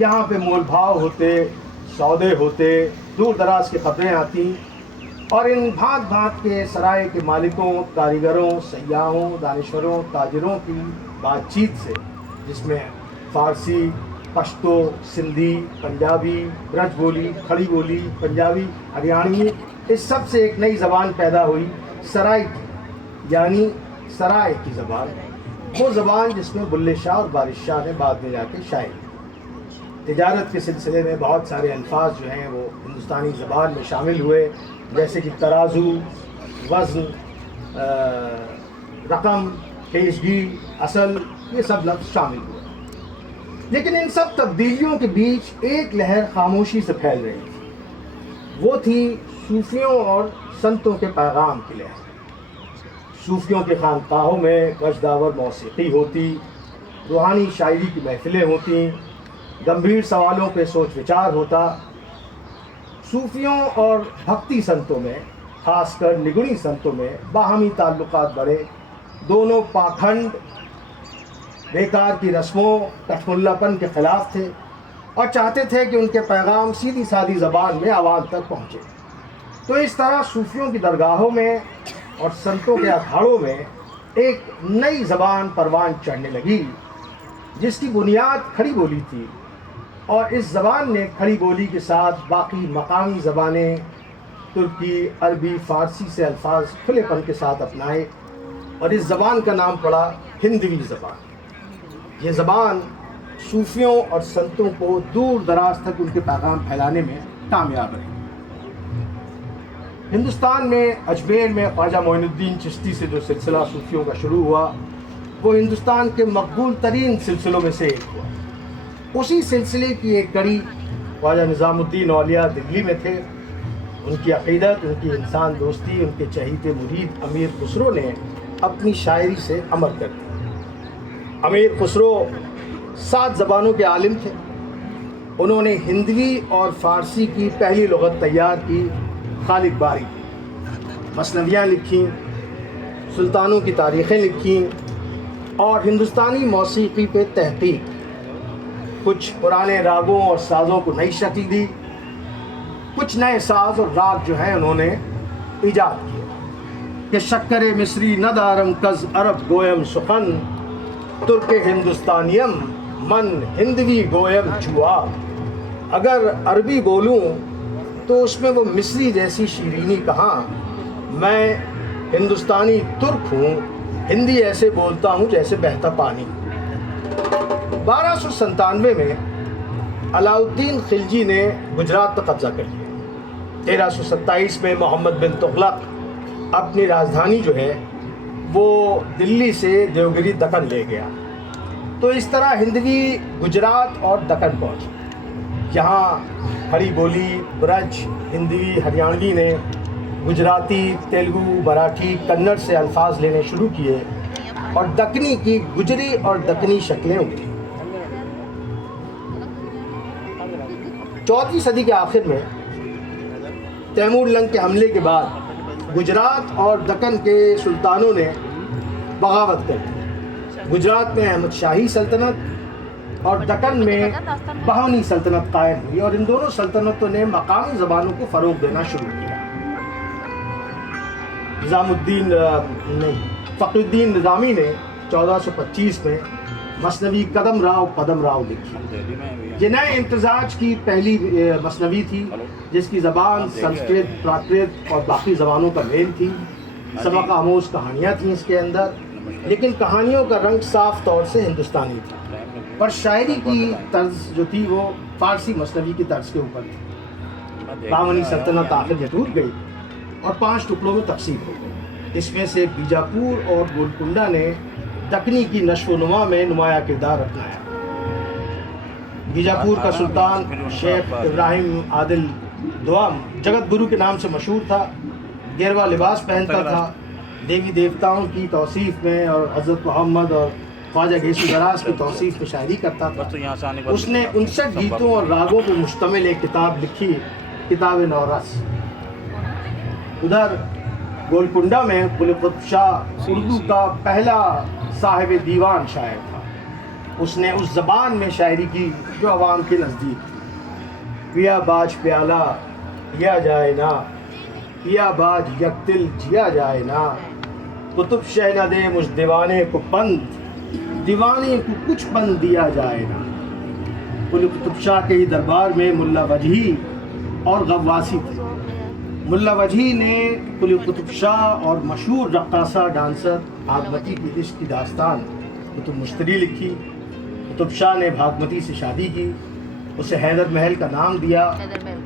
یہاں پہ مول بھاؤ ہوتے، سودے ہوتے، دور دراز کی خبریں آتی، اور ان بھانت بھانت کے سرائے کے مالکوں، کاریگروں، سیاحوں، دانشوروں، تاجروں کی بات چیت سے، جس میں فارسی، پشتو، سندھی، پنجابی، برج بولی، کھڑی بولی، پنجابی، ہریانوی، اس سب سے ایک نئی زبان پیدا ہوئی، سرائی کی، یعنی سرائے کی زبان، وہ زبان جس میں بلے شاہ اور بارش شاہ نے بعد میں جا کے شائع کی۔ تجارت کے سلسلے میں بہت سارے الفاظ جو ہیں وہ ہندوستانی زبان میں شامل ہوئے، جیسے کہ ترازو، وزن، رقم، پیشگی، اصل، یہ سب لفظ شامل ہوئے۔ لیکن ان سب تبدیلیوں کے بیچ ایک لہر خاموشی سے پھیل رہی تھی، وہ تھی صوفیوں اور سنتوں کے پیغام کی لہر۔ صوفیوں کے خانقاہوں میں وجدآور موسیقی ہوتی، روحانی شاعری کی محفلیں ہوتی، گمبھیر سوالوں پہ سوچ وچار ہوتا۔ صوفیوں اور بھکتی سنتوں میں، خاص کر نگڑی سنتوں میں باہمی تعلقات بڑھے۔ دونوں پاکھنڈ، بیکار کی رسموں، کٹھملا پن کے خلاف تھے اور چاہتے تھے کہ ان کے پیغام سیدھی سادی زبان میں عوام تک پہنچے۔ تو اس طرح صوفیوں کی درگاہوں میں اور سنتوں کے اکھاڑوں میں ایک نئی زبان پروان چڑھنے لگی، جس کی بنیاد کھڑی بولی تھی، اور اس زبان نے کھڑی بولی کے ساتھ باقی مقامی زبانیں ترکی، عربی، فارسی سے الفاظ کھلے پن کے ساتھ اپنائے، اور اس زبان کا نام پڑا ہندوی زبان۔ یہ زبان صوفیوں اور سنتوں کو دور دراز تک ان کے پیغام پھیلانے میں کامیاب رہی۔ ہندوستان میں اجمیر میں خواجہ معین الدین چشتی سے جو سلسلہ صوفیوں کا شروع ہوا، وہ ہندوستان کے مقبول ترین سلسلوں میں سے ایک ہوا۔ اسی سلسلے کی ایک کڑی خواجہ نظام الدین اولیاء دلی میں تھے۔ ان کی عقیدت، ان کی انسان دوستی، ان کے چہیتے مرید امیر خسرو نے اپنی شاعری سے امر کر دیا۔ امیر خسرو 7 زبانوں کے عالم تھے۔ انہوں نے ہندوی اور فارسی کی پہلی لغت تیار کی، خالق باری کی، مثنویاں لکھیں، سلطانوں کی تاریخیں لکھیں، اور ہندوستانی موسیقی پہ تحقیق، کچھ پرانے راگوں اور سازوں کو نئی شکل دی، کچھ نئے ساز اور راگ جو ہیں انہوں نے ایجاد کیے کہ شکر مصری ندارم کز عرب گویم سخن، ترک ہندوستانیم من ہندوی گویم چوا۔ اگر عربی بولوں تو اس میں وہ مصری جیسی شیرینی کہاں، میں ہندوستانی ترک ہوں، ہندی ایسے بولتا ہوں جیسے بہتا پانی۔ 1297 میں علاء الدین خلجی نے گجرات پر قبضہ کر لیا۔ 1327 میں محمد بن تغلق اپنی راجدھانی جو ہے وہ دلی سے دیوگری دکن لے گیا۔ تو اس طرح ہندوی گجرات اور دکن پہنچی۔ یہاں کھڑی بولی، برج، ہندوی، ہریانوی نے گجراتی، تیلگو، مراٹھی، کنڑ سے الفاظ لینے شروع کیے، اور دکنی کی گجری اور دکنی شکلیں اٹھی۔ 14ویں صدی کے آخر میں تیمور لنگ کے حملے کے بعد گجرات اور دکن کے سلطانوں نے بغاوت کر دی۔ گجرات میں احمد شاہی سلطنت اور دکن میں بہونی سلطنت قائم ہوئی، اور ان دونوں سلطنتوں نے مقامی زبانوں کو فروغ دینا شروع کیا۔ فخر الدین نظامی نے 1425 میں مثنوی قدم راؤ لکھی۔ یہ نئے امتزاج کی پہلی مثنوی تھی، جس کی زبان سنسکرت، پراکرت اور باقی زبانوں کا میل تھی۔ سبق آموز کہانیاں تھیں اس کے اندر، لیکن کہانیوں کا رنگ صاف طور سے ہندوستانی تھا، پر شاعری کی طرز جو تھی وہ فارسی مثنوی کی طرز کے اوپر تھی۔ بہمنی سلطنت آخر میں ٹوٹ گئی اور 5 ٹکڑوں میں تقسیم ہو گئی۔ اس میں سے بیجاپور اور گولکنڈہ نے دکنی کی نشو و نما میں نمایاں کردار اپنایا۔ بیجاپور کا سلطان شیخ ابراہیم عادل دوم جگت گرو کے نام سے مشہور تھا، گیروا لباس پہنتا تھا، دیوی دیوتاؤں کی توصیف میں اور حضرت محمد اور خواجہ گیسو دراز کی توصیف میں شاعری کرتا تھا۔ اس نے 59 گیتوں اور راگوں پر مشتمل ایک کتاب لکھی، کتاب نورس۔ ادھر گولکنڈہ میں قلی قطب شاہ اردو کا پہلا صاحب دیوان شاعر تھا۔ اس نے اس زبان میں شاعری کی جو عوام کے نزدیک تھی. پیا باج پیالہ پیا جائے نا، پیا باج یک دل جیا جائے نا، کتب شہ نہ دے مجھ دیوانے کو پند، دیوانے کو کچھ پند دیا جائے نا. قلی قطب شاہ کے ہی دربار میں ملا وجہی اور غواسی تھے. ملا وجہی نے قلی قطب شاہ اور مشہور رقاصہ ڈانسر بھاگمتی کی عشق کی داستان قطب مشتری لکھی. قطب شاہ نے بھاگمتی سے شادی کی، اسے حیدر محل کا نام دیا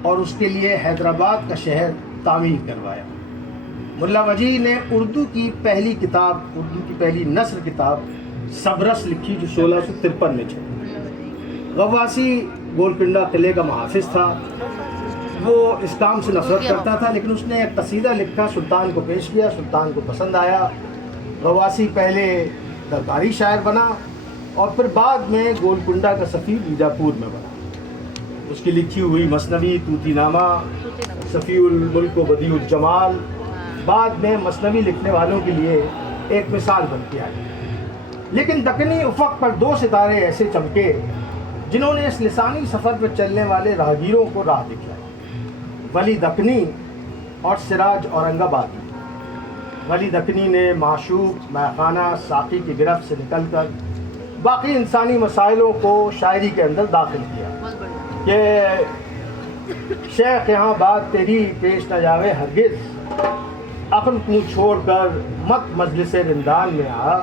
اور اس کے لیے حیدرآباد کا شہر تعمیر کروایا. ملا وجہی نے اردو کی پہلی کتاب، اردو کی پہلی نثر کتاب سبرس لکھی جو 1653 میں چھپی. غواسی گولکنڈہ قلعے کا محافظ تھا. وہ اس کام سے نفرت کرتا تھا، لیکن اس نے ایک قصیدہ لکھا، سلطان کو پیش کیا، سلطان کو پسند آیا. غواسی پہلے درباری شاعر بنا اور پھر بعد میں گولکنڈہ کا سفیر بیجاپور میں بنا. اس کی لکھی ہوئی مثنوی طوطی نامہ، صفی الملک و بدیع الجمال بعد میں مثنوی لکھنے والوں کے لیے ایک مثال بنتی آئی. لیکن دکنی افق پر 2 ستارے ایسے چمکے جنہوں نے اس لسانی سفر پر چلنے والے راہگیروں کو راہ دکھلائی. ولی دکنی اور سراج اورنگ آبادی. ولی دکنی نے معشوق، میخانہ، ساقی کی گرفت سے نکل کر باقی انسانی مسائلوں کو شاعری کے اندر داخل کیا کہ شیخ یہاں بات تیری پیش نہ جاوے ہرگز، عقل کو چھوڑ کر مت مجلس رندان میں آ،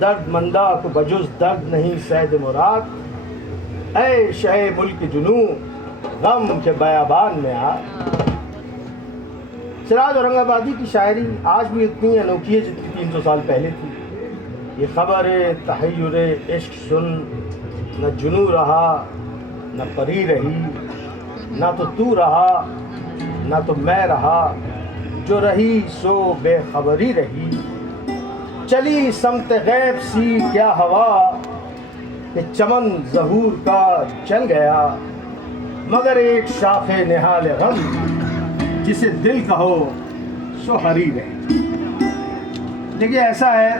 درد مندہ کو بجز درد نہیں سید مراد، اے شہ ملک جنوں غم کے بیابان میں آ. سراج اورنگ آبادی کی شاعری آج بھی اتنی انوکھی ہے جتنی 300 سال پہلے تھی. یہ خبر تحیر عشق سن، نہ جنوں رہا نہ پری رہی، نہ تو رہا نہ تو میں رہا، جو رہی سو بے خبری رہی. چلی سمت غیب سی کیا ہوا کہ چمن ظہور کا چل گیا، مگر ایک شاخ نہال غم جسے دل کہو سو ہری رہی. دیکھیے ایسا ہے